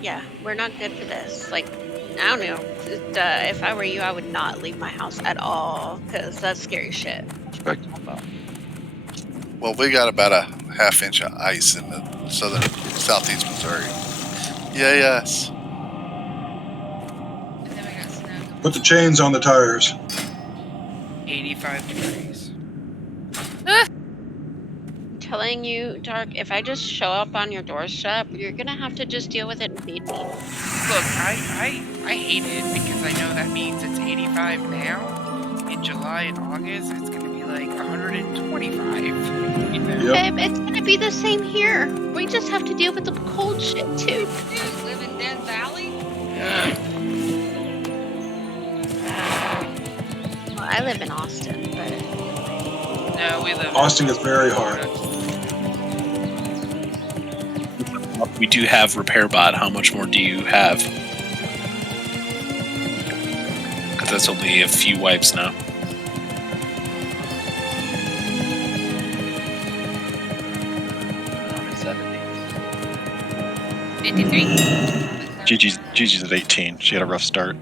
Yeah, we're not good for this. Like, I don't know. If I were you, I would not leave my house at all because that's scary shit. Respectable. Well, we got about a half-inch of ice in the southeast Missouri. Yeah, yes. And then we got snow. Put the chains on the tires. 85 degrees. I'm telling you, Dark, if I just show up on your doorstep, you're gonna have to just deal with it and feed me. Look, I hate it because I know that means it's 85 now. In July and August, it's going to be like 125. You know? Yep. It's gonna be the same here. We just have to deal with the cold shit too. Dude, live in Death Valley? Well, I live in Austin, but No, we live Austin is very hard. We do have repair bot. How much more do you have? Because that's only a few wipes now. I'm at 70. 53. Gigi's at 18. She had a rough start.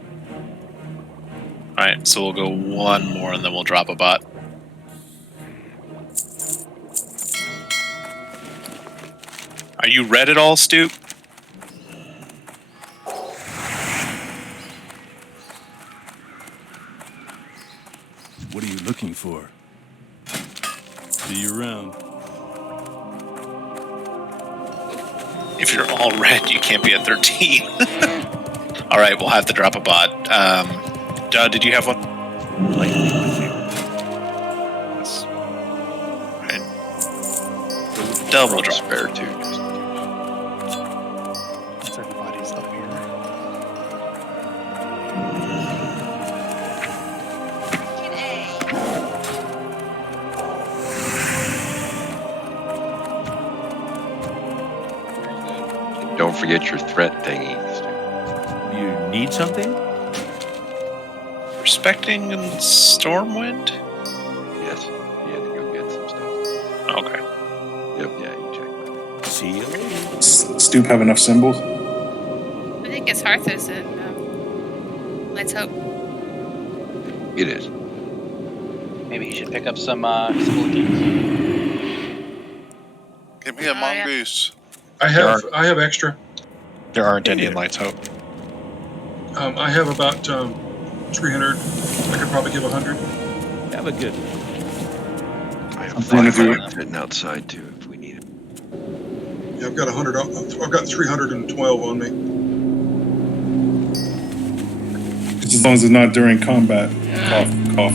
Alright, so we'll go one more and then we'll drop a bot. Are you red at all, Stoop? What are you looking for? See you around. If you're all red, you can't be at 13. Alright, we'll have to drop a bot. Duh, did you have one? Like me with you. Yes. Alright. Double drop. Spare too. Once everybody's up here. Get A. Don't forget your threat thingies. Do you need something? Respecting and Stormwind? Yes. You had to go get some stuff. Okay. Yep. Yeah, you check. See you later. Stoop have enough symbols? I think it's Harthus and Let's Hope. It is. Maybe you should pick up some keys. Give me a mongoose. I have extra. There aren't any in Lights Hope. I have about 300. I could probably give 100. Have a good one. I have I'm gonna do 500 sitting outside too if we need it. Yeah, I've got 100. I've got 312 on me. As long as it's not during combat. Cough, cough.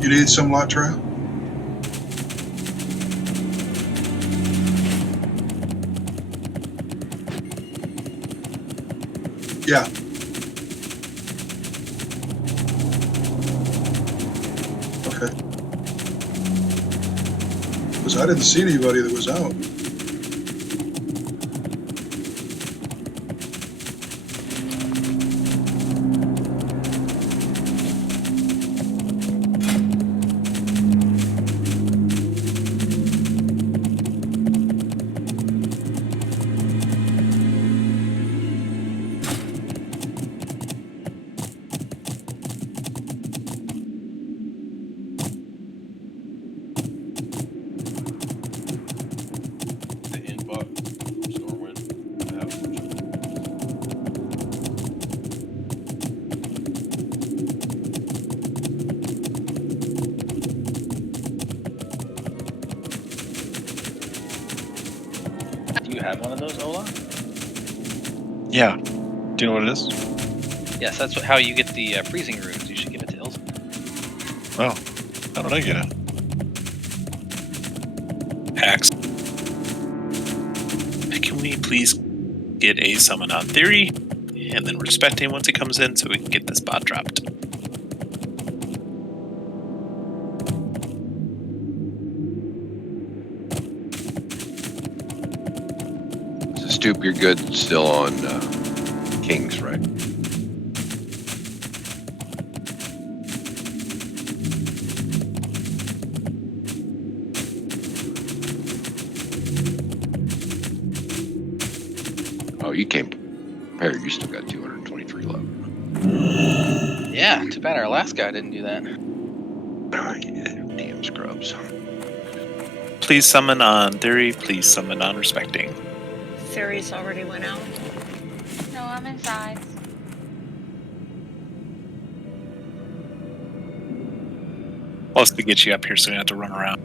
You need some Latra? Yeah. Okay. Because I didn't see anybody that was out. Do you have one of those, Ola? Yeah. Do you know what it is? Yes, that's how you get the freezing runes. You should give it to Ilse. Oh. How did I get it? Hacks. Can we please get a summon on theory and then respect him once he comes in so we can get this bot dropped? Stoop, you're good still on Kings, right? Oh, you came prepared. You still got 223 left. Yeah, too bad our last guy didn't do that. Oh, yeah, damn scrubs. Please summon on theory. Please summon on respecting. Fairies already went out. No, I'm inside. Plus to get you up here so you don't have to run around.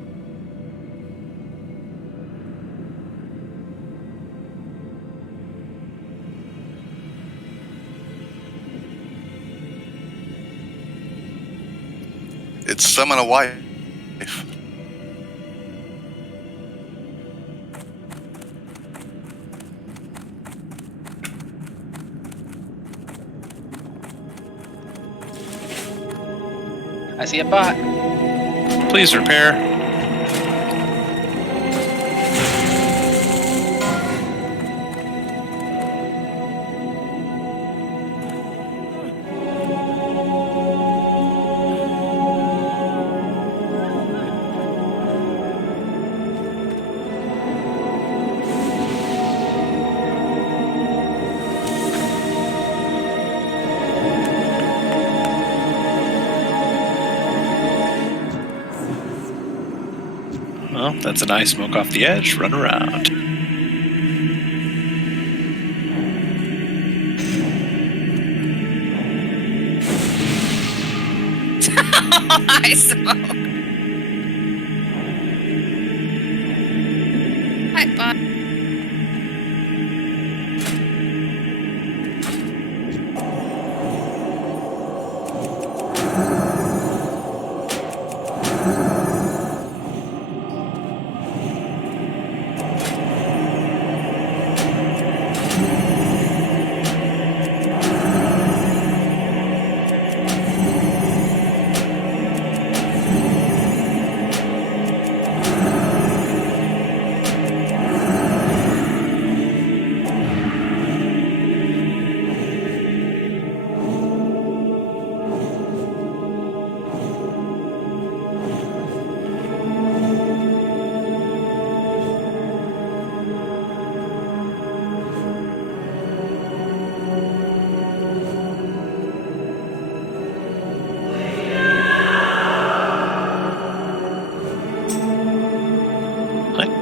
It's summon a wife. I see a bot. Please repair. Well, that's a nice smoke off the edge. Run around. I smoke. Hi, bot.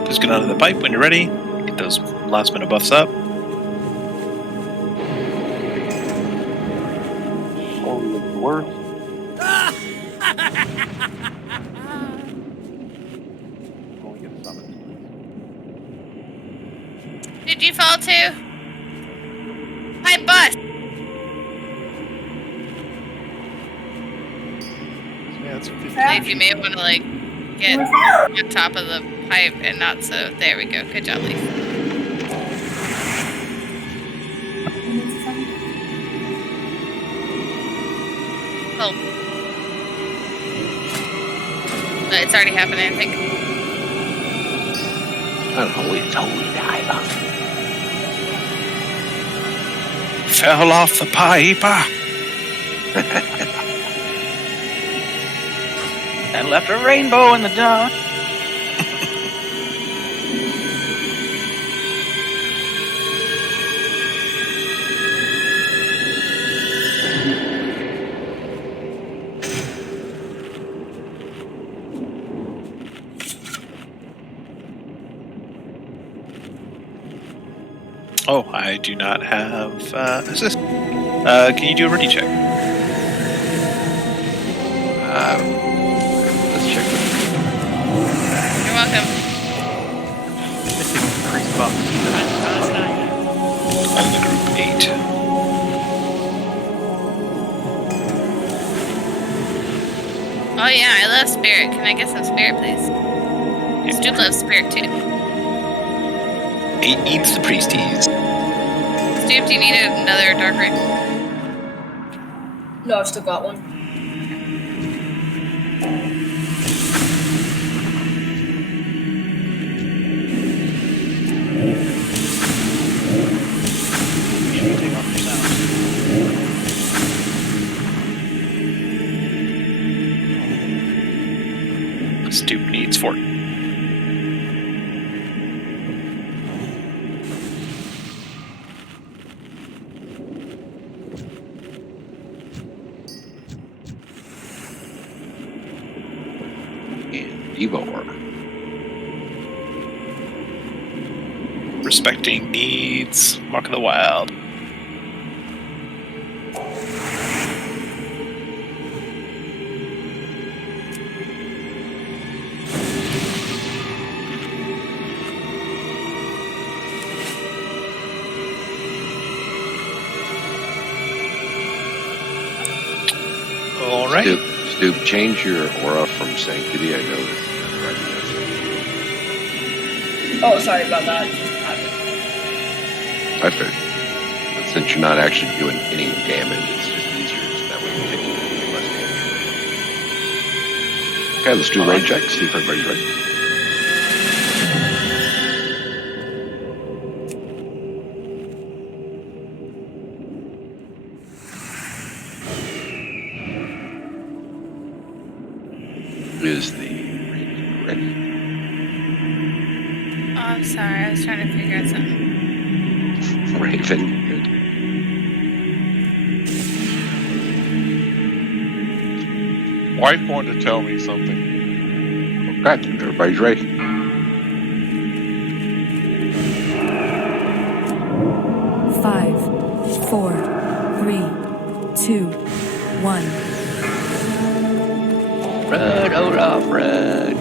Just get out of the pipe when you're ready. Get those last minute buffs up. Only the worst. Only get summoned. Did you fall too? Hi, bus. Yeah, it's 15. Dave, you may want to like get on top of the pipe and not so. There we go. Good job, Leaf. Oh. But it's already happening, I think. Fell off the pipe. And left a rainbow in the dark. Oh, I do not have assist. Can you do a ready check? Let's check this. You're welcome. Increased buff. On the group 8. Oh yeah, I love spirit. Can I get some spirit, please? Stu loves spirit too. 8 needs the priesties. Stu, do you need another dark ring? No, I've still got one. needs fort. Evor. Respecting needs. Mark of the Wild. All right. Stoop, change your aura from Sanctity. I know this. Oh, sorry about that. I figured. But since you're not actually doing any damage, it's just easier. So that way you're taking less damage. Okay, let's do a raid check. See if everybody's ready. Is the raid ready? Oh, I'm sorry. I was trying to figure out something. Raven. White wanted to tell me something. Okay, everybody's ready. Five, 4, 3, 2, 1. Run, Olaf, run.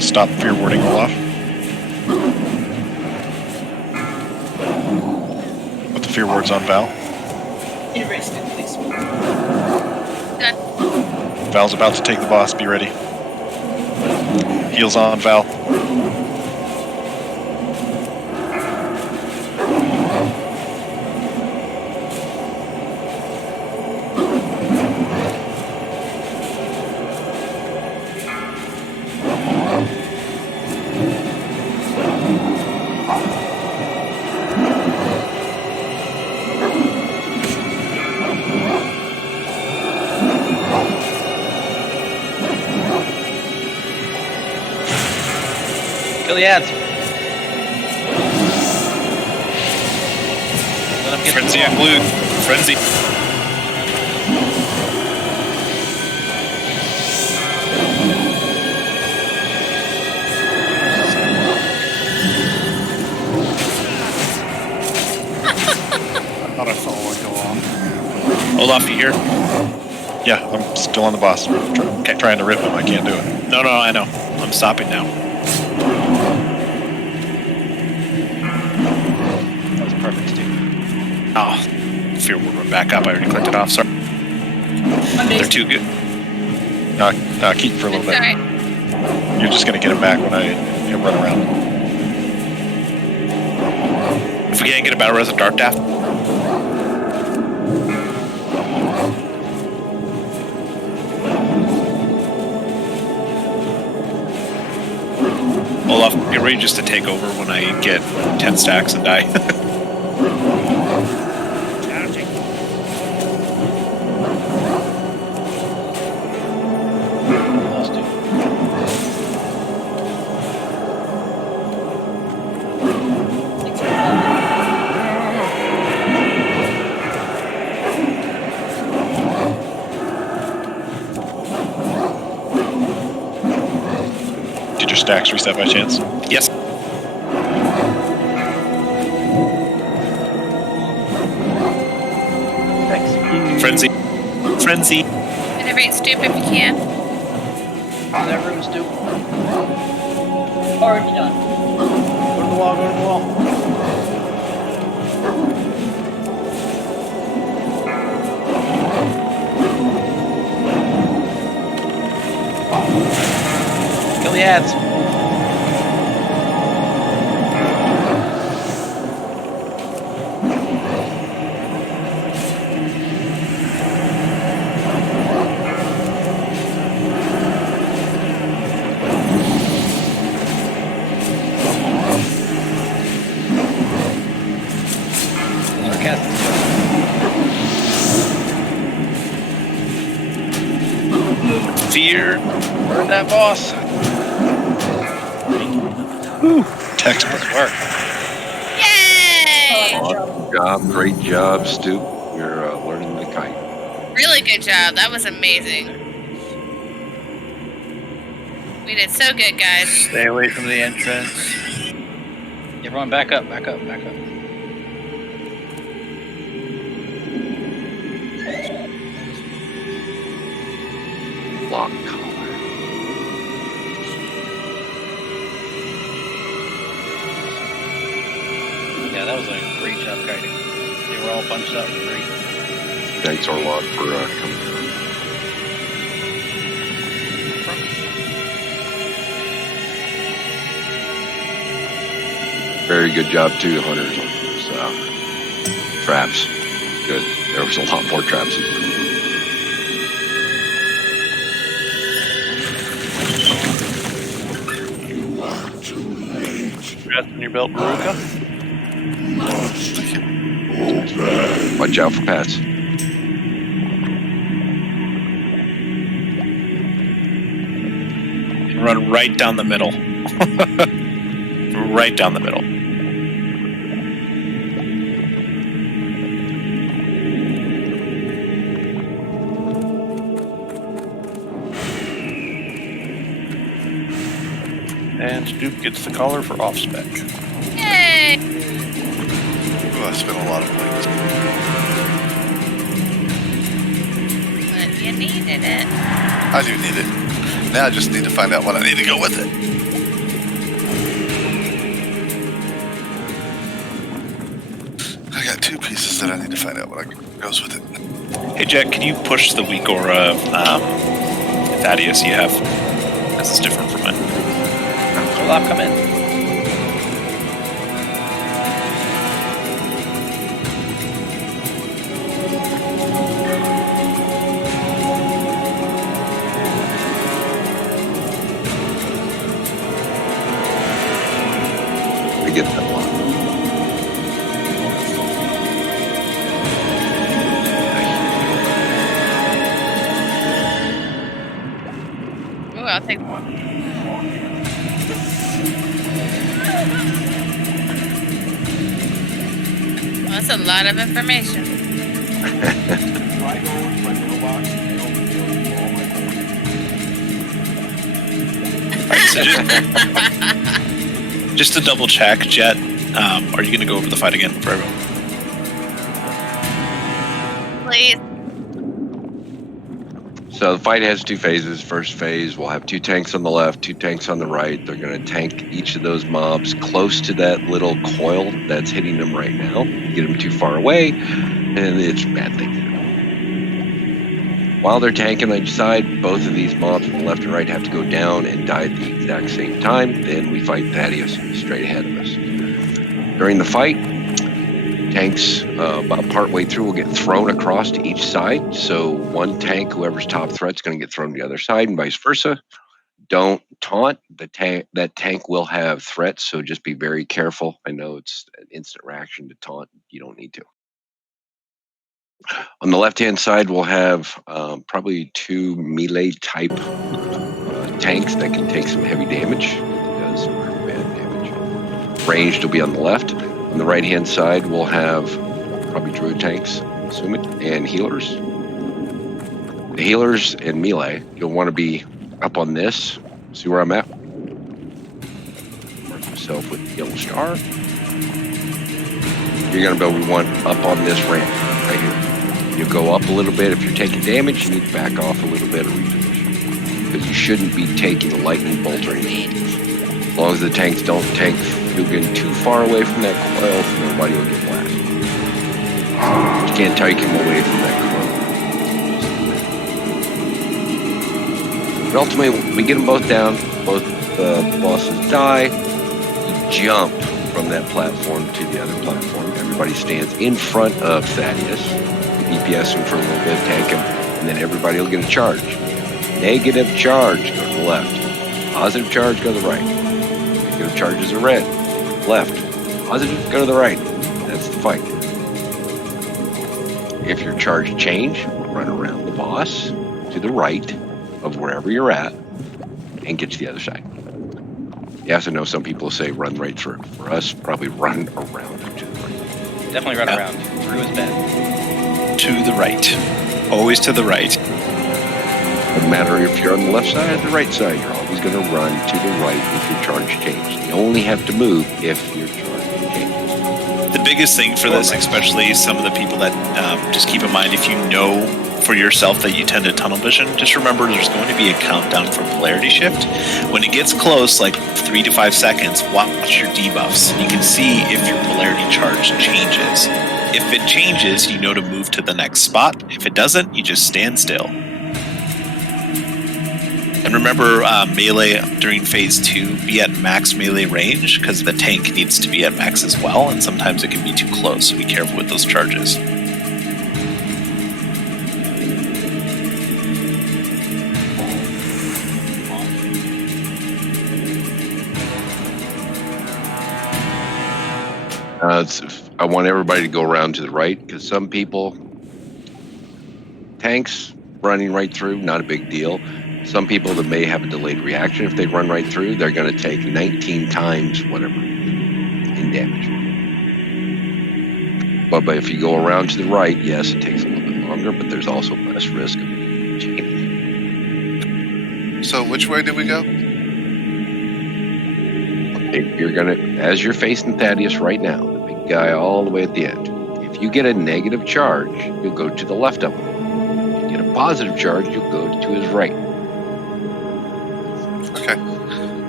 Stop fear warding Olaf. Put the fear wards on Val. Erase it, please. Val's about to take the boss. Be ready. Heals on Val. Kill the ads. Frenzy on Gluth. Frenzy. I thought I saw one go off. Olaf, you here? Yeah, I'm still on the boss. Trying to rip him. I can't do it. No, I know. I'm stopping now. That was perfect, Steve. Oh, fear ward went back up. I already clicked it off. Sorry. They're too good. Keep for a little bit. Alright. You're just gonna get him back when I run around. If we can't get a battle res of Dark Daft. Olaf, get ready just to take over when I get 10 stacks and die. Did your stacks reset by chance? Yes. Frenzy. Frenzy. Innovate stoop if you can. That room stoop. Already done. Go to the wall, go to the wall. Kill the ads. Fear. Burn that boss. Woo. Textbook work. Yay! Great job, Stu. You're learning the kite. Really good job. That was amazing. We did so good, guys. Stay away from the entrance. Everyone back up, back up, back up. Lock collar. Yeah, that was a great job kiting. They were all bunched up great. Thanks, Orlog, for coming through. Very good job, too, the hunters on those traps. Good. There was a lot more traps. Breath in your belt, Baruka. Watch out for Pats. Run right down the middle. Right down the middle. And Stoop gets the collar for off spec. Yay! Ooh, I spent a lot of points. But you needed it. I do need it. Now I just need to find out what I need to go with it. I got 2 pieces that I need to find out what goes with it. Hey, Jack, can you push the weak aura Thaddeus you have? This is different from mine. Lop, come in. We get that one. Ooh, I'll take one. Well, that's a lot of information. So just to double check, Jet, are you going to go over the fight again for everyone? Please. So the fight has 2 phases. First phase, we'll have 2 tanks on the left, 2 tanks on the right. They're going to tank each of those mobs close to that little coil that's hitting them right now. Get them too far away, and it's a bad thing to do. While they're tanking on each side, both of these mobs on the left and right have to go down and die at the exact same time. Then we fight Thaddeus straight ahead of us. During the fight, tanks about partway through will get thrown across to each side. So one tank, whoever's top threat, is going to get thrown to the other side, and vice versa. don't taunt, that tank will have threats, so just be very careful. I know it's an instant reaction to taunt. You don't need to. On the left-hand side, we'll have probably 2 melee type tanks that can take some heavy damage. It does pretty bad damage. Ranged will be on the left. On the right-hand side, we'll have probably druid tanks, assuming, and healers. The healers and melee, you'll want to be up on this. See where I'm at? Mark yourself with the yellow star. You're going to be up on this ramp right here. You go up a little bit. If you're taking damage, you need to back off a little bit or reposition. Because you shouldn't be taking a lightning bolt or anything. As long as the tanks don't tank, you'll get too far away from that coil, nobody will get blasted. You can't take him away from that coil. But ultimately, we get them both down. Both bosses die. You jump from that platform to the other platform. Everybody stands in front of Thaddeus. You DPS him for a little bit, tank him, and then everybody will get a charge. Negative charge, go to the left. Positive charge, go to the right. Negative charges are red. Left. Positive, go to the right. That's the fight. If your charge change, run around the boss to the right of wherever you're at and get to the other side. You have to know some people say run right through. For us, probably run around to the right. Definitely run around. Through is bad. To the right. Always to the right. Doesn't matter if you're on the left side or the right side, you're always going to run to the right if your charge changes. You only have to move if your charge changes. The biggest thing for this, especially some of the people that just keep in mind, if you know for yourself that you tend to tunnel vision, just remember there's going to be a countdown for polarity shift. When it gets close, like 3 to 5 seconds, watch your debuffs. You can see if your polarity charge changes. If it changes, you know to move to the next spot. If it doesn't, you just stand still. And remember, melee during phase 2, be at max melee range, because the tank needs to be at max as well, and sometimes it can be too close, so be careful with those charges. I want everybody to go around to the right, because some people, tanks running right through, not a big deal. Some people that may have a delayed reaction, if they run right through, they're going to take 19 times whatever in damage. But if you go around to the right, yes, it takes a little bit longer, but there's also less risk of changing. So which way did we go? If you're going to, as you're facing Thaddeus right now, the big guy all the way at the end, if you get a negative charge, you'll go to the left of him. If you get a positive charge, you'll go to his right. Okay.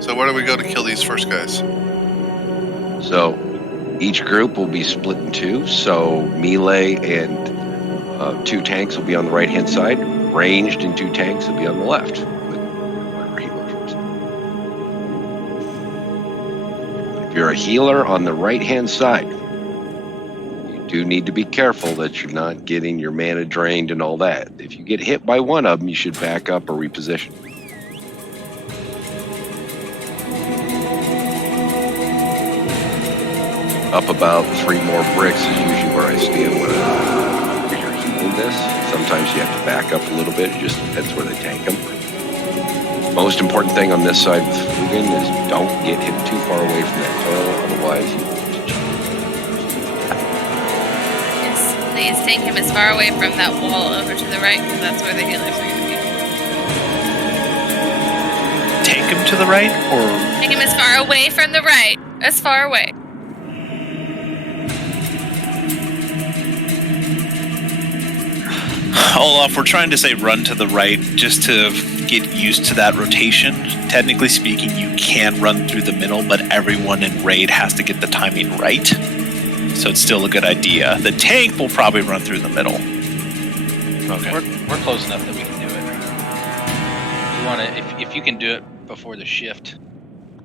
So where do we go to kill these first guys? So each group will be split in two. So melee and 2 tanks will be on the right-hand side. Ranged and 2 tanks will be on the left. If you're a healer on the right-hand side, you do need to be careful that you're not getting your mana drained and all that. If you get hit by one of them, you should back up or reposition. Up about 3 more bricks is usually where I stand when you're healing this. Sometimes you have to back up a little bit. It just depends where they tank them. Most important thing on this side with Fugan is don't get hit too far away from that coil, otherwise you will Yes, please take him as far away from that wall over to the right, because that's where the healers are going to be. Take him to the right, or Take him as far away from the right. As far away. Olaf, we're trying to say run to the right just to get used to that rotation. Technically speaking, you can run through the middle, but everyone in raid has to get the timing right. So it's still a good idea. The tank will probably run through the middle. Okay. We're close enough that we can do it. You want to, if you can do it before the shift,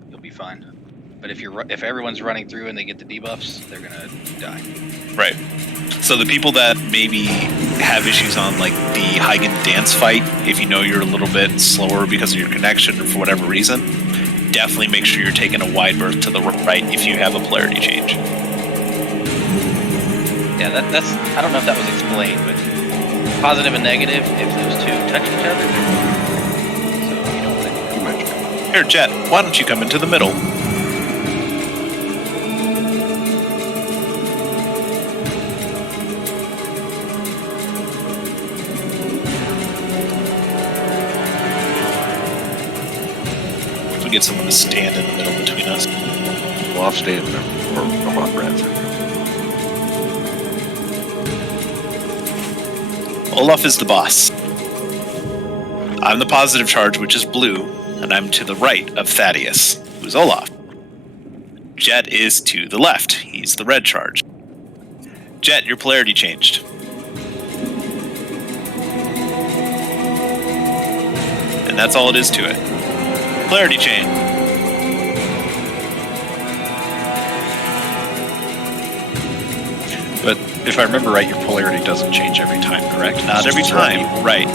you'll be fine. But if everyone's running through and they get the debuffs, they're gonna die. Right. So the people that maybe have issues on like the Hagen dance fight, if you know you're a little bit slower because of your connection or for whatever reason, definitely make sure you're taking a wide berth to the right if you have a polarity change. Yeah, that's. I don't know if that was explained, but positive and negative, if those two touch each other, so you don't want to too much. Here, Jet, why don't you come into the middle? If we get someone to stand in the middle between us. Well, I'll stay in there, or come on, Brad. Olaf is the boss. I'm the positive charge, which is blue, and I'm to the right of Thaddeus, who's Olaf. Jet is to the left. He's the red charge. Jet, your polarity changed. And that's all it is to it. Polarity change. But if I remember right, your polarity doesn't change every time, correct? Not every time, right.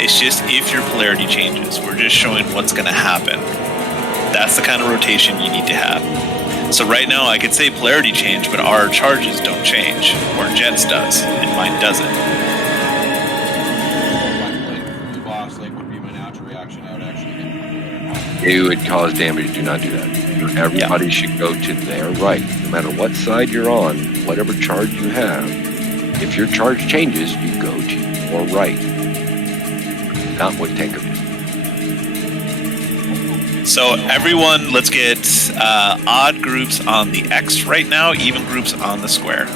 It's just if your polarity changes. We're just showing what's going to happen. That's the kind of rotation you need to have. So right now I could say polarity change, but our charges don't change. Or Jet's does, and mine doesn't. It would cause damage. Do not do that. Everybody should go to their right. No matter what side you're on, whatever charge you have, if your charge changes, you go to your right. Not what Tanker did. So everyone, let's get odd groups on the X right now, even groups on the square.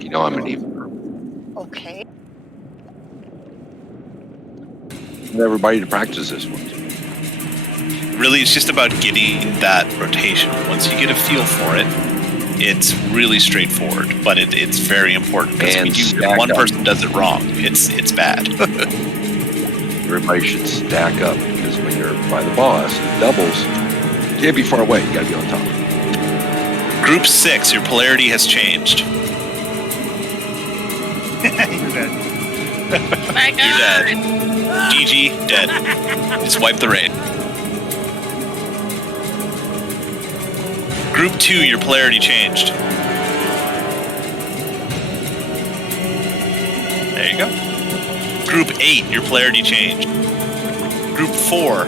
You know I'm an even group. Okay. Everybody to practice this one. Really, it's just about getting that rotation. Once you get a feel for it, it's really straightforward, but it's very important because if one person does it wrong, it's bad. Everybody should stack up because when you're by the boss, it doubles. You can't be far away. You got to be on top. Group 6, your polarity has changed. You're dead. My God. You're dead. GG, dead. Just wipe the raid. Group 2, your polarity changed. There you go. Group 8, your polarity changed. Group 4.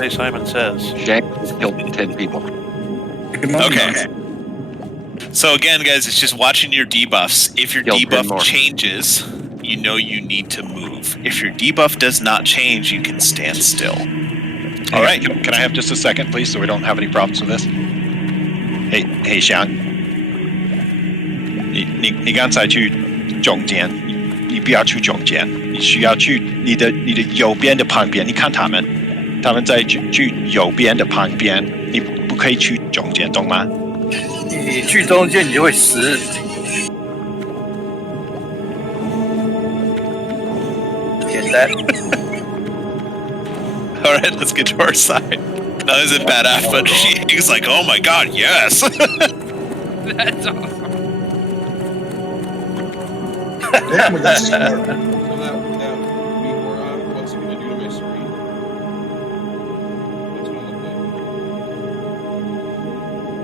Hey, Simon says. Shank killed 10 people. Okay. So again, guys, it's just watching your debuffs. If your debuff changes, you know you need to move. If your debuff does not change, you can stand still. All right. Can I have just a second, please, so we don't have any problems with this? Hey, Sean. 你刚才去中间，你不要去中间，你需要去你的右边的旁边。你看他们在去右边的旁边，你不可以去中间，懂吗？你去中间，你就会死。Get that? All right, let's get to our side. That isn't badass, but she's like, oh my god, yes. That's awesome.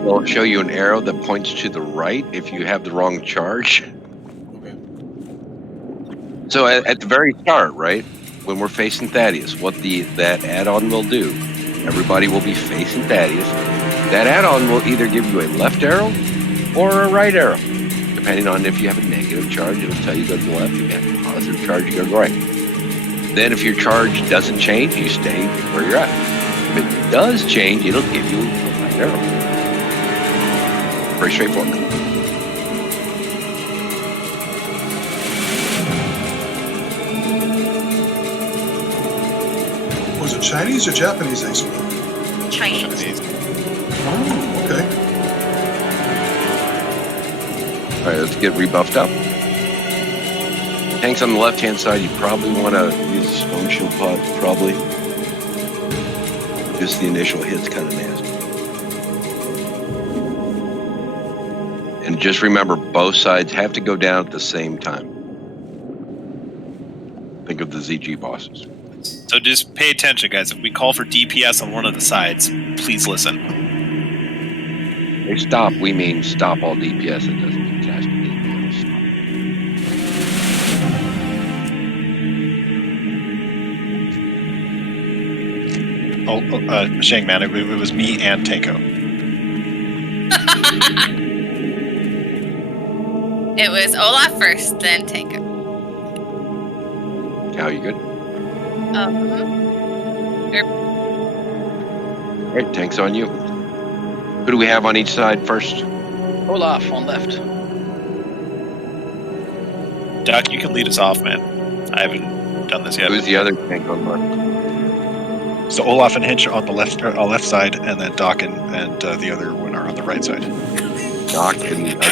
We'll show you an arrow that points to the right if you have the wrong charge. So at the very start, right, when we're facing Thaddeus, what that add-on will do, everybody will be facing Thaddeus. That add-on will either give you a left arrow or a right arrow. Depending on if you have a negative charge, it'll tell you to go to the left. If you have a positive charge, you go to the right. Then if your charge doesn't change, you stay where you're at. If it does change, it'll give you a right arrow. Very straightforward. Was it Chinese or Japanese they spoke? Chinese. Oh, okay. All right, let's get rebuffed up. Tanks on the left-hand side, you probably want to use a stone shield pod, probably. Just the initial hit's kind of nasty. And just remember, both sides have to go down at the same time. Think of the ZG bosses. So just pay attention, guys. If we call for DPS on one of the sides, please listen. They stop, we mean stop all DPS. It doesn't mean cast DPS. Shang Man, it was me and Tanko. It was Olaf first, then Tanko. How you good? All right, tanks on you. Who do we have on each side first? Olaf on left. Doc, you can lead us off, man. I haven't done this yet. Who's the other tank on left? So Olaf and Hinch on the left side, and then Doc and the other one are on the right side. Doc and the other.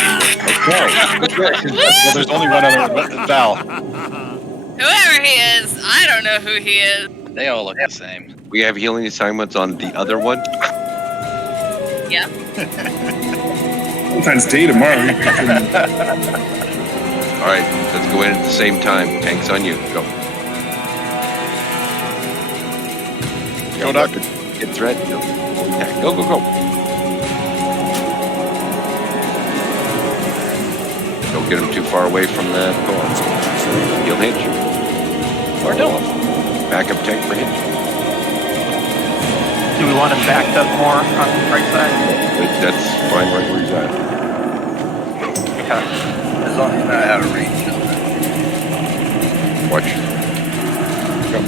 Okay. Well, there's only one other, Val. Whoever he is, I don't know who he is. They all look the same. We have healing assignments on the other one. Yeah. Sometimes day tomorrow. All right, let's go in at the same time. Tanks on you. Go. Go, Doc. Get threat. No. Okay. Go, go, go. Don't get him too far away from that door. He'll Hinch. Or don't. Backup tank for Hinch. Do we want him backed up more on the right side? That's fine right where he's at. Okay. As long as I have a range on that. Watch. Go.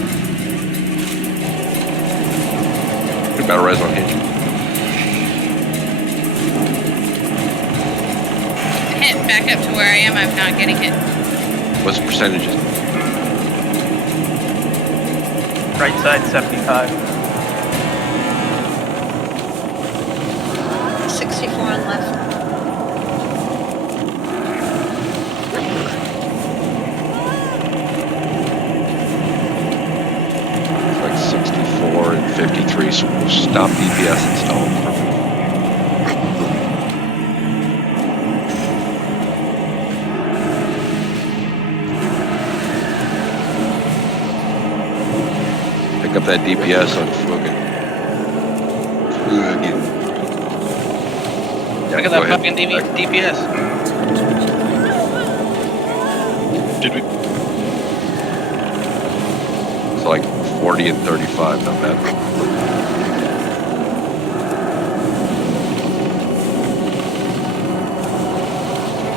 Good battle res on Hinch. Hit back up to where I am. I'm not getting hit. What's the percentages? Right side 75. 64 on left. It's like 64 and 53, so we'll stop DPS installing. Pick up that DPS on Fugan. Look at that fucking DPS. Did we? It's like 40 and 35, not bad.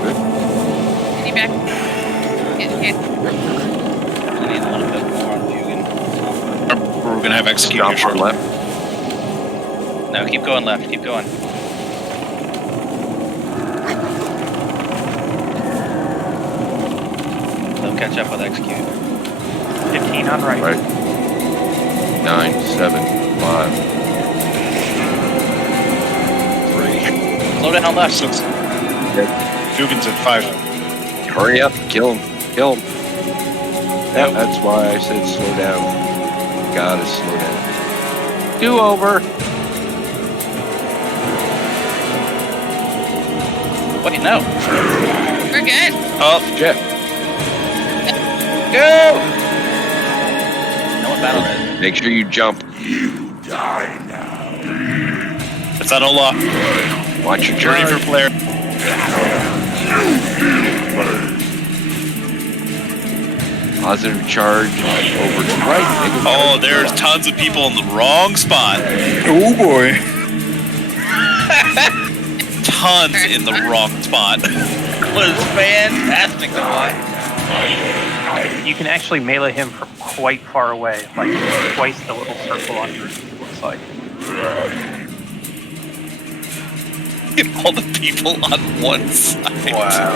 Good. Can you back? Get hit. I need a little bit more on Fugan. We're gonna have execute Stop here shortly. on left. No, keep going left. Keep going. They'll catch up with execute. 15 on right. Right. 9, 7, 5, 3. Slow down left. Fugan's at 5. Hurry up, kill him, kill him. Yeah, that's why I said slow down. Gotta slow down. Do over. Wait, no. We're good. Oh, Jeff. Go! No one battle res. Make sure you jump. it's on Olaf. Watch your Ready journey for flare. Positive charge over to right. Oh, there's tons of people in the wrong spot. Oh boy. Tons in the wrong spot. It was fantastic to watch. You can actually melee him from quite far away, like twice the little circle on yours, it looks like. All the people on one side. Wow.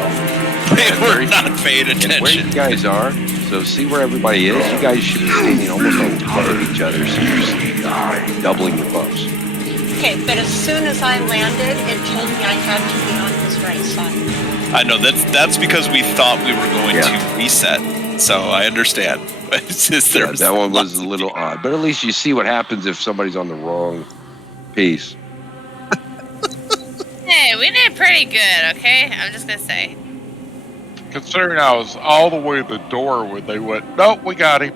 They were not paying attention. Where you guys are, so see where everybody is. You guys should be standing almost on top of each other, so you're doubling your buffs. Okay, but as soon as I landed, it told me I had to be on his right side. I know that's because we thought we were going to reset. So I understand. It's just That one was a little odd, but at least you see what happens if somebody's on the wrong piece. Hey, Hey, we did pretty good, okay? I'm just gonna say. Considering I was all the way to the door when they went, nope, we got him.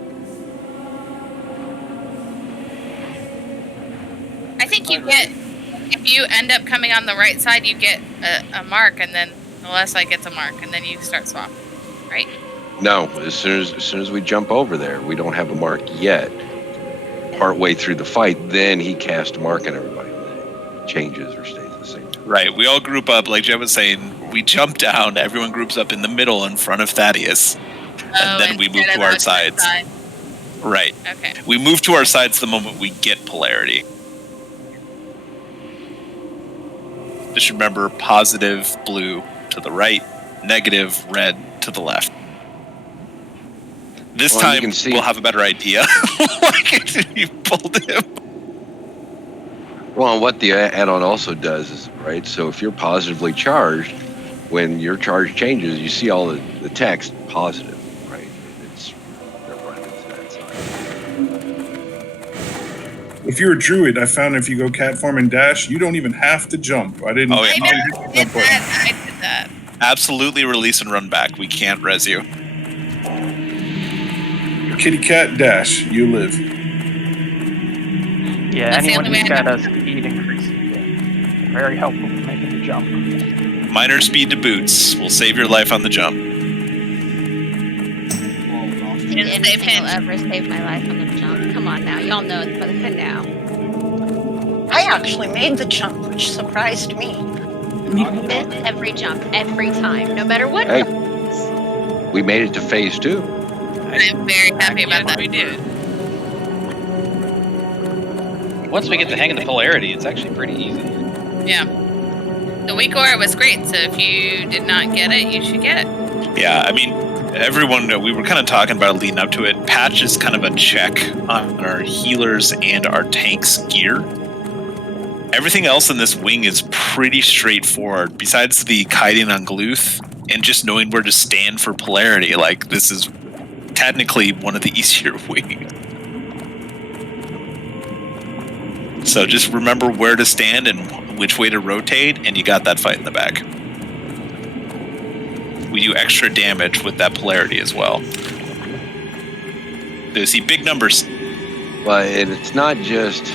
I think you get, if you end up coming on the right side, you get a mark, and then the left side gets a mark, and then you start swapping, right? No, as soon as we jump over there, we don't have a mark yet. Partway through the fight, then he casts a mark on everybody. It changes or stays the same. Right, we all group up, like Jen was saying, we jump down, everyone groups up in the middle in front of Thaddeus, and then we move to our sides. Right. Okay. We move to our sides the moment we get polarity. Just remember, positive blue to the right, negative red to the left. This time, we'll have a better idea. Like, you pulled him. Well, what the add-on also does is, right, so if you're positively charged, when your charge changes, you see all the text positive, right? It's If you're a druid, I found if you go cat form and dash, you don't even have to jump. I didn't. Oh, yeah. I did that. Absolutely release and run back. We can't res you. Kitty cat dash, you live. Yeah, That's the anyone only who's way I got a speed increase is very helpful for making the jump. Minor speed to boots will save your life on the jump. Anything will ever save my life on the jump. Come on now, y'all know it's better than now. I actually made the jump, which surprised me. Miss every jump, every time, no matter what. Hey, we made it to phase 2. I'm very happy about that. We did. Once we get the hang of the polarity, it's actually pretty easy. Yeah. The weak aura was great, so if you did not get it, you should get it. Yeah, I mean, everyone, we were kind of talking about it leading up to it. Patch is kind of a check on our healers and our tanks' gear. Everything else in this wing is pretty straightforward, besides the kiting on Gluth and just knowing where to stand for polarity. Like, this is technically one of the easier wings. So just remember where to stand and which way to rotate, and you got that fight in the back. We do extra damage with that polarity as well. So you see big numbers. Well, and it's not just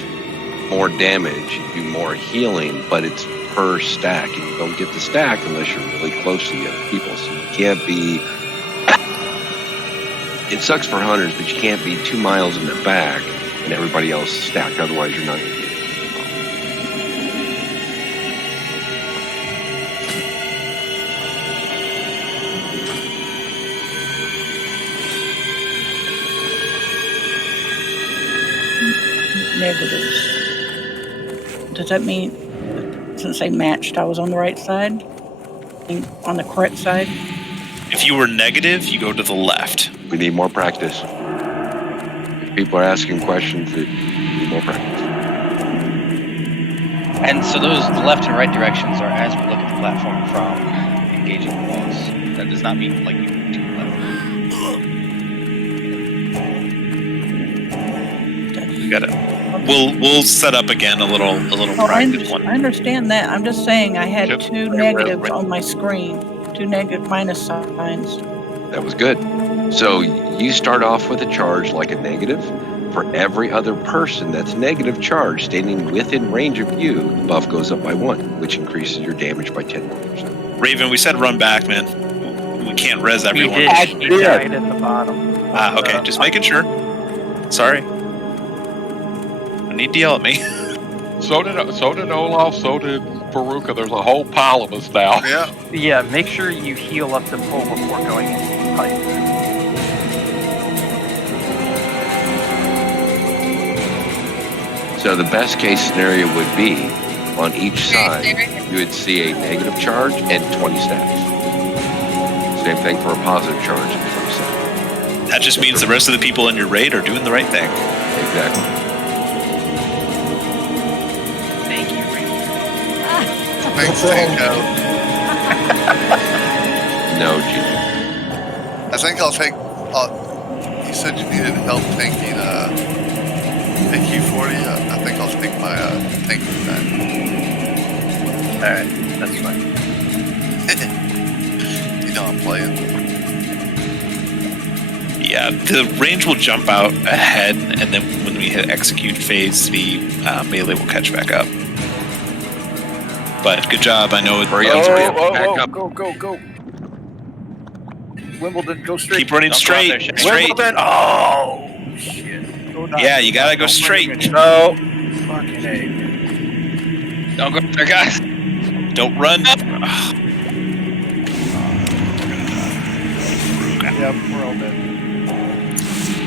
more damage, you do more healing, but it's per stack, and you don't get the stack unless you're really close to the other people. So you can't be... It sucks for hunters, but you can't be 2 miles in the back and everybody else is stacked, otherwise you're not going to get it. Negatives. Does that mean, since they matched, I was on the right side? On the correct side? If you were negative, you go to the left. We need more practice. If people are asking questions, we need more practice. And so those left and right directions are as we look at the platform from engaging the walls. That does not mean like you move to the left. We got it. We'll set up again a little practice one. I understand that. I'm just saying I had two negatives on my screen. 2 negative minus signs. That was good. So you start off with a charge like a negative. For every other person that's negative charge standing within range of you, the buff goes up by 1, which increases your damage by 10%. Raven, we said run back, man. We can't res everyone. He died at the bottom. Okay, just making sure. Sorry. No need to yell at me. So did Olaf, so did Veruca. There's a whole pile of us now. Yeah. Yeah, make sure you heal up to full before going into the fight. So the best case scenario would be on each side, you would see a negative charge and 20 stacks. Same thing for a positive charge and 20 stacks. That just means the rest of the people in your raid are doing the right thing. Exactly. Thank you, Thanks, Tanko. No, Gene. I think I'll take. You said you needed help tanking AQ40. I think I'll take my tanking back. Alright, that's fine. You know I'm playing. Yeah, the range will jump out ahead, and then when we hit execute phase, the melee will catch back up. But good job, I know. Hurry up, back up. Go, go, go. Wimbledon, go straight. Keep running straight. Straight. Wimbledon, oh, shit. Yeah, you gotta go straight. No. Fucking A. Don't go there, guys. Don't run. Yep, we're all dead.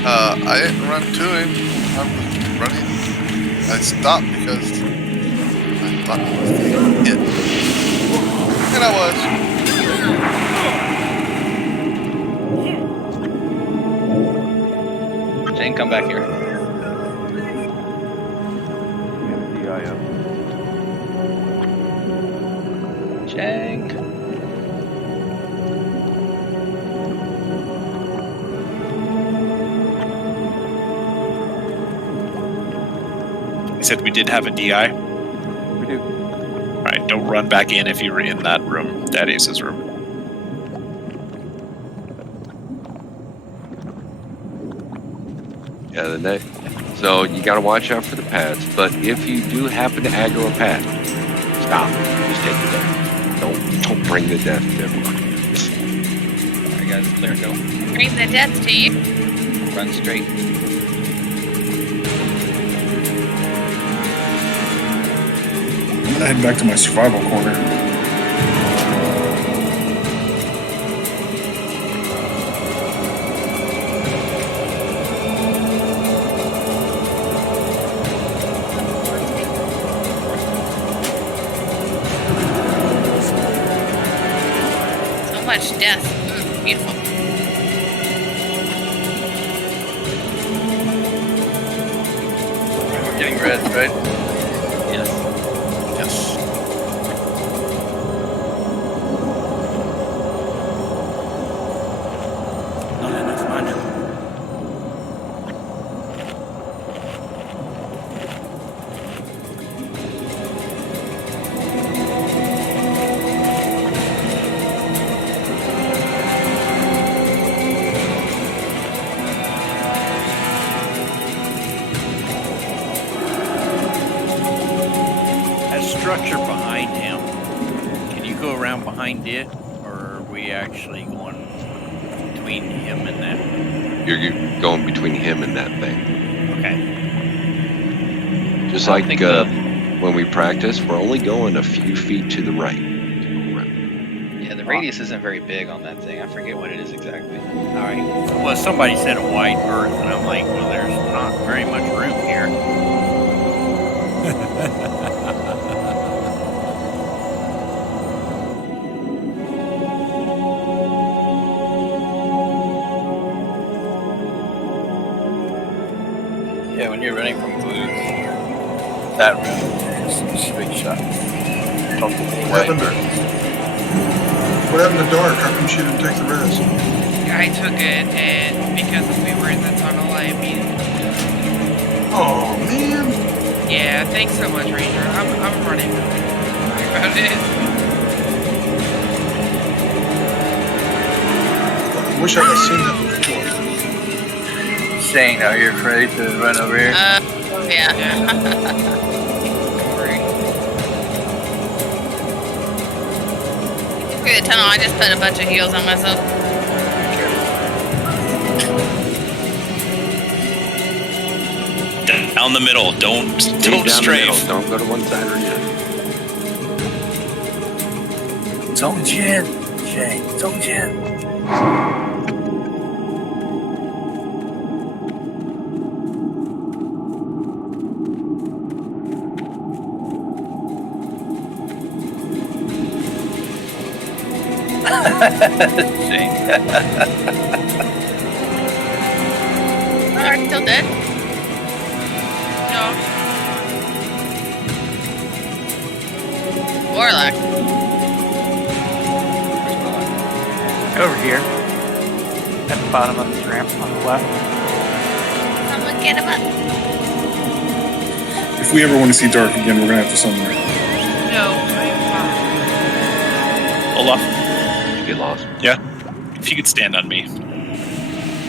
I didn't run to him. I was running. I stopped because I thought it was the hit. And I was. Jane, come back here. Jane. You said we did have a DI? We do. Alright, don't run back in if you were in that room, that Ace's room. Yeah, the next. So you got to watch out for the pads. But if you do happen to aggro a pad, stop. Just take the death. Don't bring the death to everyone. Alright, guys, clear, go. Bring the death to you. Run straight. I'm gonna head back to my survival corner. So much death. Beautiful. We're getting red, right? Yes. Yes. Structure behind him. Can you go around behind it, or are we actually going between him and that? You're going between him and that thing. Okay. Just like when we practice, we're only going a few feet to the right. Yeah, the radius isn't very big on that thing. I forget what it is exactly. All right. Well, somebody said a wide berth, and I'm like, well, there's not very much room here. Yeah, when you're running from Gluth, that room is a straight shot. What happened to Dark? How come she didn't take the res? I took it, and because we were in the tunnel, I immediately. Oh man! Yeah, thanks so much, Ranger. I'm running. Sorry about it. I wish I had seen that before. Shane, are you afraid to run over here? Yeah. Through the tunnel, I just put a bunch of heals on myself. Down the middle. Don't strafe. Don't go to one side or the other. 中间 Shane, 中间 Are you still dead? No. Warlock. Over here. At the bottom of this ramp on the left. Someone get him up. If we ever want to see Dark again, we're gonna have to summon her. No, I'm fine. Olaf. You get lost. Yeah. If you could stand on me.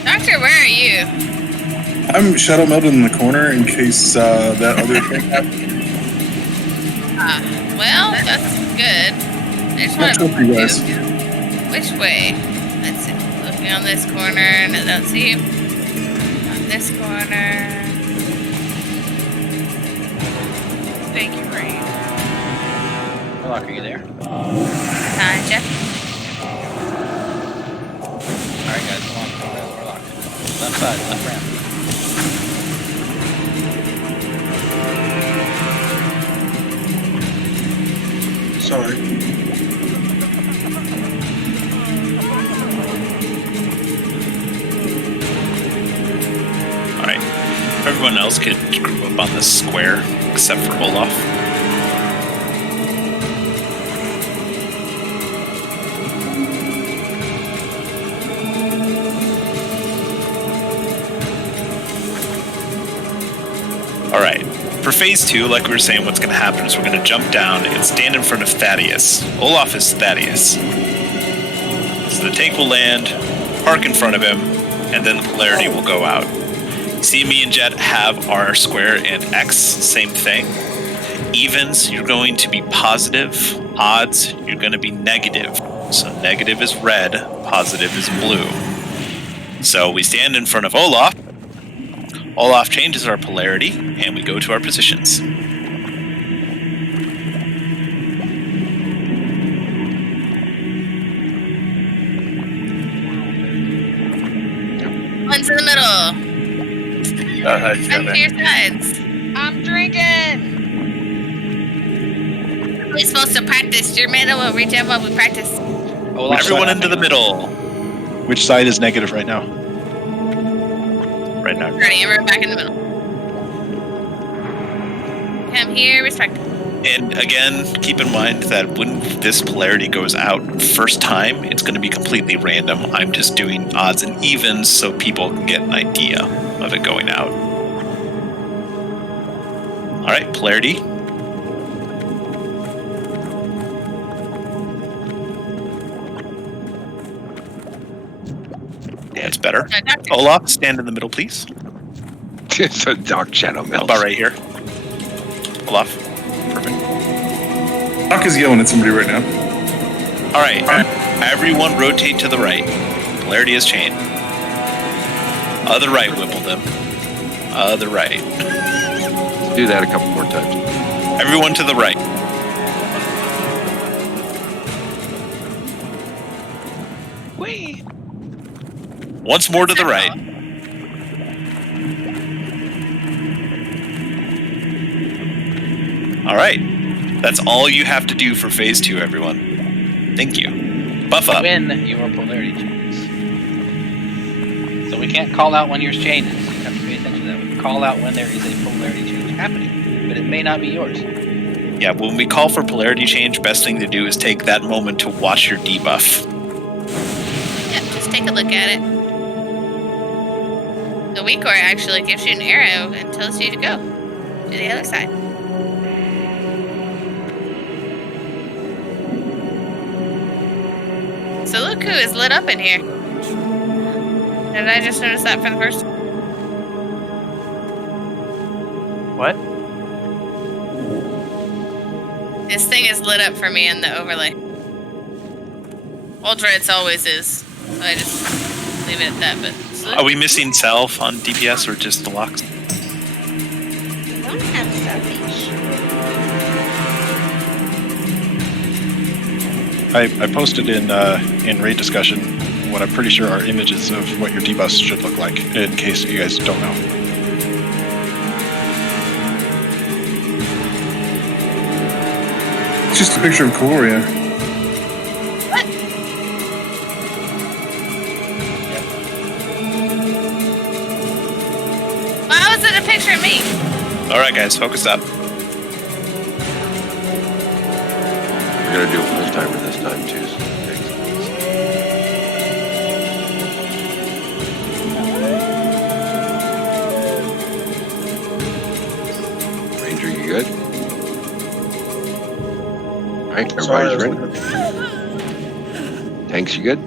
Doctor, where are you? I'm shadow melted in the corner in case that other thing happens. Well, that's good. I just want Not sure for you guys. to. Which way? Let's see. Looking on this corner. No, don't see. On this corner. Thank you, Rain. Warlock, are you there? Jeff. Alright, guys, come on. Warlock. Left side, left ramp. Sorry. Alright. Everyone else could group up on this square, except for Olaf. Alright. For phase 2, like we were saying, what's going to happen is we're going to jump down and stand in front of Thaddeus. Olaf is Thaddeus. So the tank will land, park in front of him, and then the polarity will go out. See, me and Jet have our square and X, same thing. Evens, you're going to be positive. Odds, you're going to be negative. So negative is red, positive is blue. So we stand in front of Olaf. Olaf changes our polarity, and we go to our positions. One's in the middle. Back to your sides. I'm drinking. We're supposed to practice. Your mana will reach out while we practice. Everyone into the middle. Which side is negative right now? Right now. Ready, and we're back in the middle. Come here, respect. And again, keep in mind that when this polarity goes out first time, it's going to be completely random. I'm just doing odds and evens so people can get an idea of it going out. Alright, polarity. Yeah, it's better. Olaf, stand in the middle, please. It's a dark shadow melt. About right here. Olaf. Perfect. Doc is yelling at somebody right now. Alright, everyone rotate to the right. Polarity has changed. Other right, Wimbledon. Other right. Let's do that a couple more times. Everyone to the right. Whee! Once more to the right. Alright. That's all you have to do for phase 2, everyone. Thank you. Buff up. When your polarity changes. So we can't call out when yours changes. You have to pay attention to that. We can call out when there is a polarity change happening, but it may not be yours. Yeah, when we call for polarity change, best thing to do is take that moment to watch your debuff. Yep, just take a look at it. The weak core actually gives you an arrow and tells you to go to the other side. So look who is lit up in here. Did I just notice that for the first time? What? This thing is lit up for me in the overlay. Ultra it's always is. So I just leave it at that, but Are we missing Self on DPS or just the locks? Don't have selfish. I posted in raid discussion what I'm pretty sure are images of what your debuffs should look like, in case you guys don't know. It's just a picture of Gloria. What? Why was it a picture of me? Alright guys, focus up. We're gonna do a full timer this time too. So Ranger, you good? All right, Sorry, everybody's ready. Tanks, you good?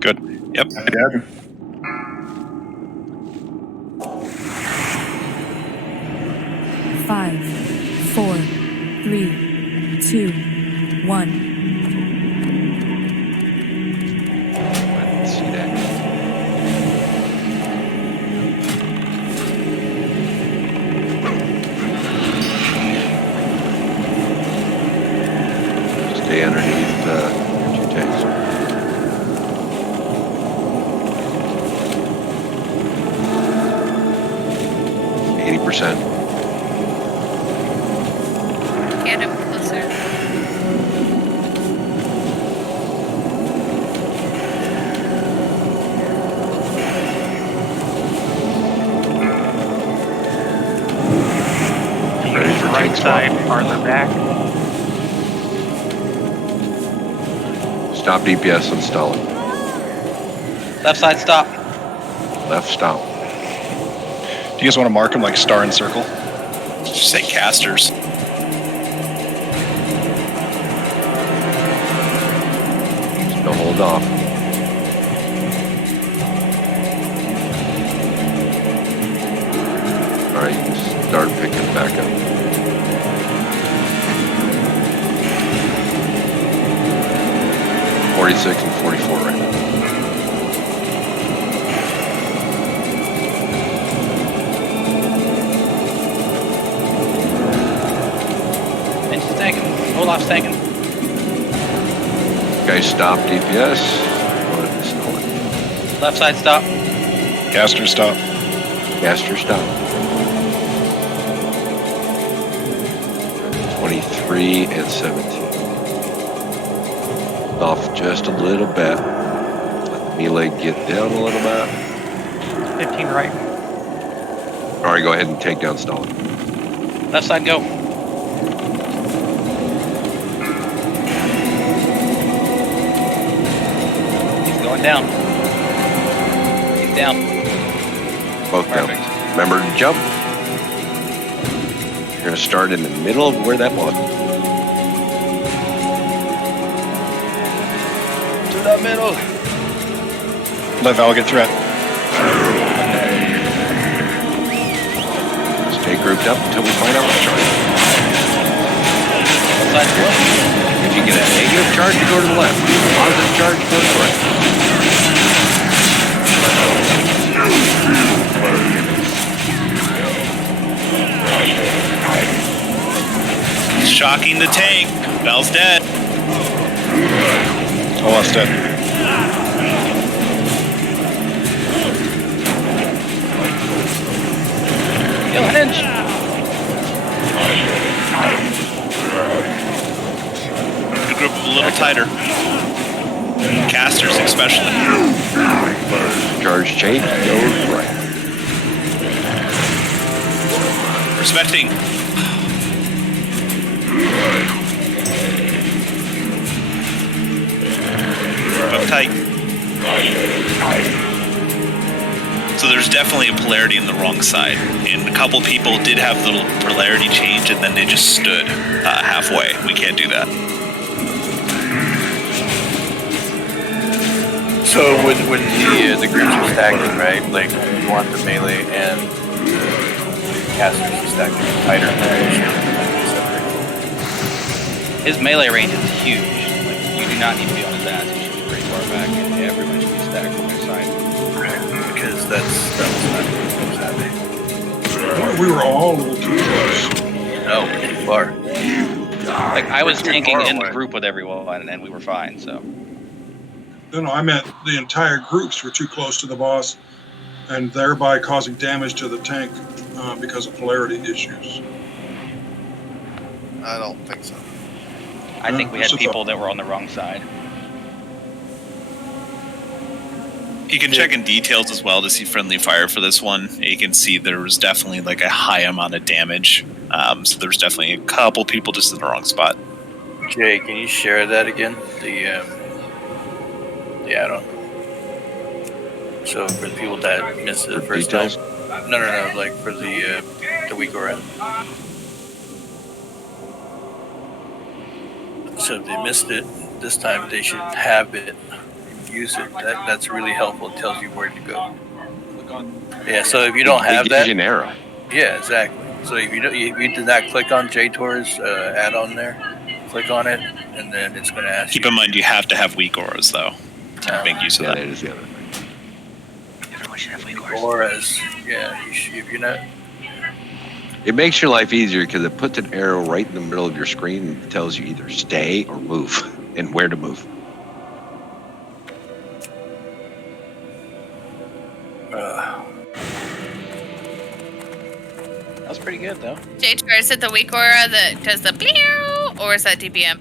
Good. Yep. Yeah. 5, 4, 3, 2, 1. Let's see that. Stay underneath your two tanks. %. Get him closer. Ready for Right tank side, swap. farther back. Stop DPS and stall it. Left side stop. Left stop. Do you guys want to mark them like star and circle? Just say casters. Still hold off. Alright, you can start picking back up. .46 and 44 right now. Engine's tanking. Olaf's tanking. Guys, stop DPS. Left side stop. Caster stop. Caster stop. 23 and 17. Off just a little bit. Let the melee get down a little bit. 15 right. Alright, go ahead and take down Stalin. Left side go. He's going down. He's down. Both Perfect. down. Remember to jump. You're going to start in the middle of where that was. To the middle. Let Val get threat. Stay grouped up until we find out what's charging. Left side go. If you get a negative charge, you go to the left. Positive charge, go to the right. Shocking the tank. Val's dead. Olaf's dead. Kill Hinge. The group a little tighter. Casters especially. Charge change, goes right. Respecting. Up tight. So there's definitely a polarity in the wrong side, and a couple people did have a little polarity change, and then they just stood halfway. We can't do that. So when the groups are stacking, right? Like you want the melee and the casters to stack tighter. His melee range is huge. Like you do not need to be on his ass. You should be pretty far back, and everyone should be stacked on their side. Because that was not happening. We were all a little too close. No, too far. Like I was We're too tanking far in the away. group with everyone, and we were fine. So No, I meant the entire groups were too close to the boss and thereby causing damage to the tank because of polarity issues. I don't think so. I think we had That's a people that were on the wrong side. You can check in details as well to see friendly fire for this one. You can see there was definitely like a high amount of damage. So there's definitely a couple people just in the wrong spot. Jay, can you share that again? The add-on. So for the people that missed it the first details? time. No, like for the week around. So if they missed it this time, they should have it, use it. That's really helpful. It tells you where to go. Yeah. So if you don't have it gives that, you an arrow. yeah, exactly. So if you did not click on JTOR's add-on there, click on it, and then it's going to ask Keep in mind you have to have weak auras though to make use of that. That is the other thing. Everyone should have weak auras. Auras. Yeah. If you're not. It makes your life easier because it puts an arrow right in the middle of your screen and tells you either stay or move and where to move. That's pretty good, though. JTR, is it the weak aura that does the blew, or is that DBM?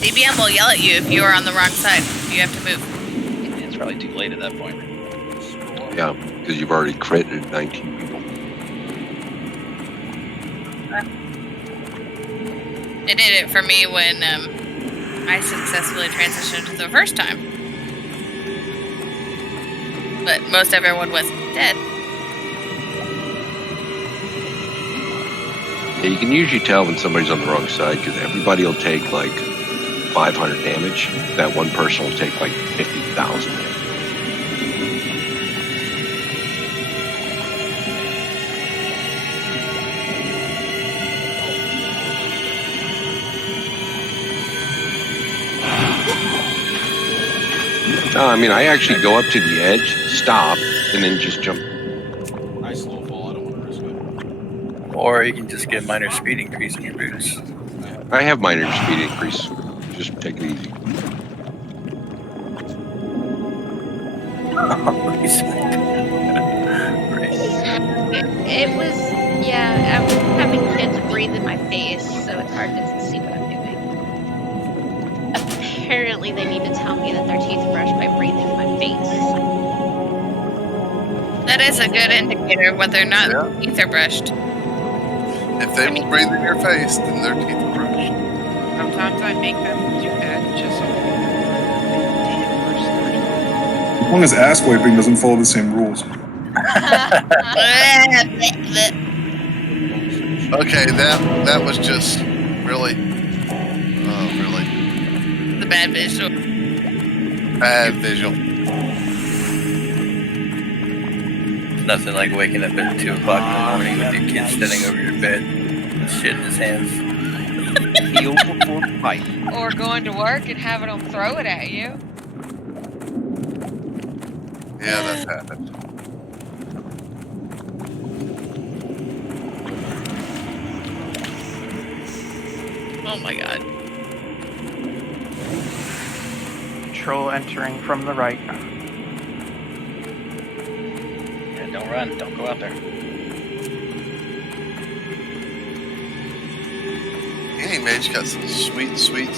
DBM will yell at you if you are on the wrong side. You have to move. It's probably too late at that point. Yeah, because you've already critted 19 people. It did it for me when I successfully transitioned the first time. But most everyone was dead. Yeah, you can usually tell when somebody's on the wrong side because everybody will take like 500 damage. That one person will take like 50,000 damage. I mean, I actually go up to the edge, stop, and then just jump. Nice low fall. I don't want to risk it. Or you can just get minor speed increase in your boots. I have minor speed increase. Just take it easy. It was, yeah, I was having kids breathe in my face, so it's hard to see what I'm doing. Apparently they need to tell me that their teeth are brushed by breathing in my face. That is a good indicator of whether or not teeth are brushed. If they breathe in your face, then their teeth are brushed. Sometimes I make them do that just so As long as ass wiping doesn't follow the same rules. Okay, that was just really, really The bad visual. bad visual. Nothing like waking up at 2 o'clock in the morning with your kid standing over your bed with shit in his hands. Heal before fight. Or going to work and having them throw it at you. Yeah, that's happened. Oh my god. Patrol entering from the right. Yeah, don't run. Don't go out there. Any mage got some sweet cinnamon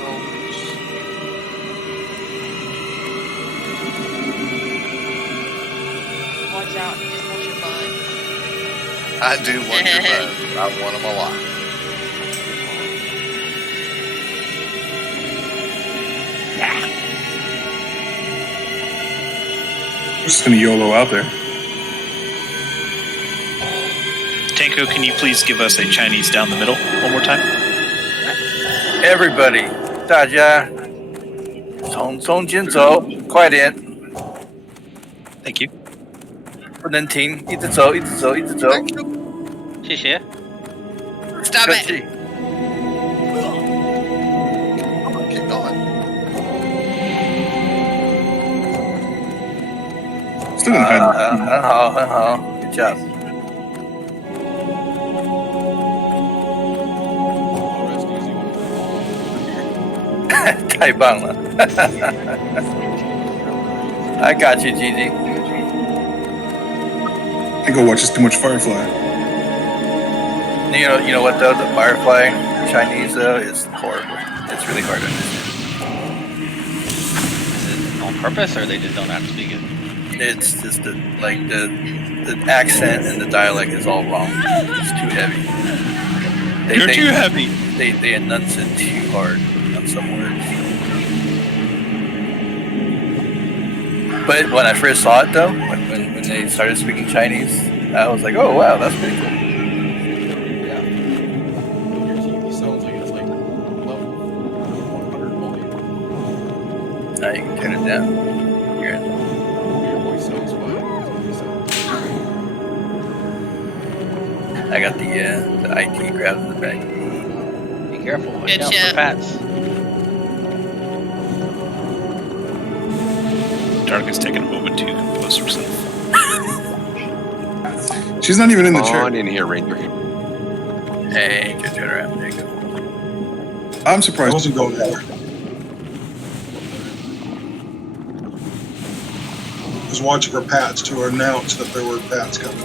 rolls. Watch out, he just wants your bun. I do want your buns. I want them a lot. We're just gonna YOLO out there. Tanko, can you please give us a Chinese down the middle one more time? Everybody, 大家从中间走，快点！ Thank you. 不能停，一直走，一直走，一直走。谢谢。 Stop it. Keep going. Still gonna hide. 很好，很好，good job。太棒了！I got you, Gigi. I think I watches too much Firefly. You know what though? The Firefly Chinese though is horrible. It's really hard to understand. Is it on purpose, or they just don't know how to speak it? It's just the accent and the dialect is all wrong. It's too heavy. You're too heavy. They enunciate too hard on some words. But when I first saw it though, when they started speaking Chinese, I was like, oh wow, that's pretty cool. turn it down. You're in. I got the IT crowd in the back. Be careful. Watch Good out shit. for Pats. Dark is taking a moment to compose herself. She's not even in the Come chair. on in here, Ranger. Hey, good turn around. There you go. I'm I surprised. wasn't going there. I was watching for Pats to announce that there were Pats coming.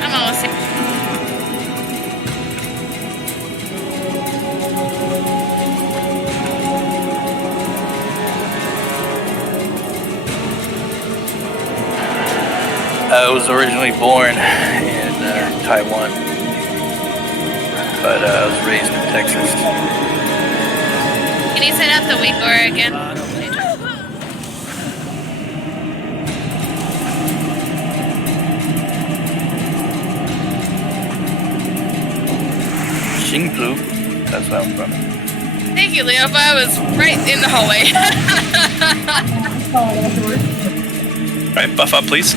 I'm almost there. I was originally born in Taiwan, but I was raised in Texas. Can you set up the Uyghur again? Xinglu, that's where I'm from. Thank you, Leo, but I was right in the hallway. Alright, buff up, please.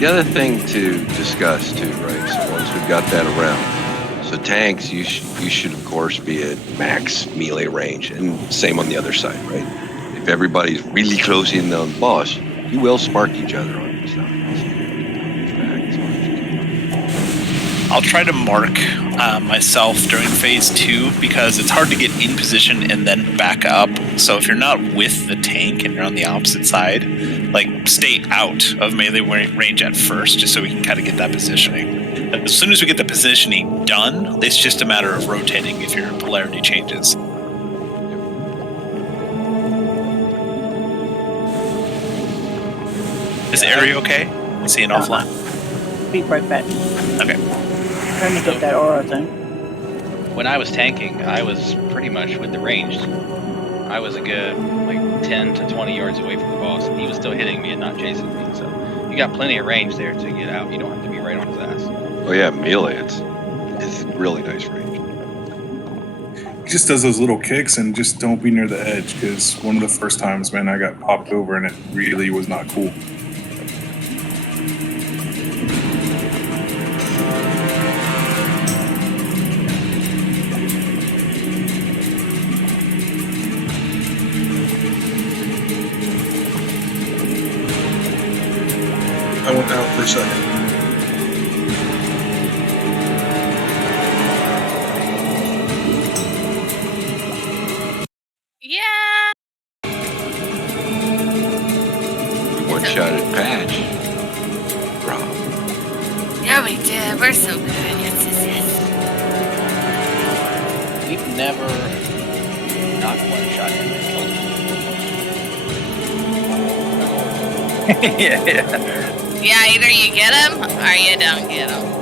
The other thing to discuss too, right? So once we've got that around, so tanks, you should of course be at max melee range, and same on the other side, right? If everybody's really close in on the boss, you will spark each other on this stuff. I'll try to mark myself during phase 2 because it's hard to get in position and then back up. So if you're not with the tank and you're on the opposite side, like stay out of melee range at first, just so we can kind of get that positioning. As soon as we get the positioning done, it's just a matter of rotating if your polarity changes. Is the area okay? Is he an offline? Be right back. Okay. Trying to get that aura thing. When I was tanking, I was pretty much with the range. I was a good like 10 to 20 yards away from the boss, and he was still hitting me and not chasing me. So you got plenty of range there to get out. You don't have to be right on his ass. Oh yeah, melee, it's really nice range. He just does those little kicks and just don't be near the edge, because one of the first times, man, I got popped over and it really was not cool. I went out for a second. Yeah. One shot at patch. Rob. Yeah, we did. We're so good. Yes, yes, yes. We've never not one shot him and killed him. Yeah. Yeah, either you get him or you don't get him.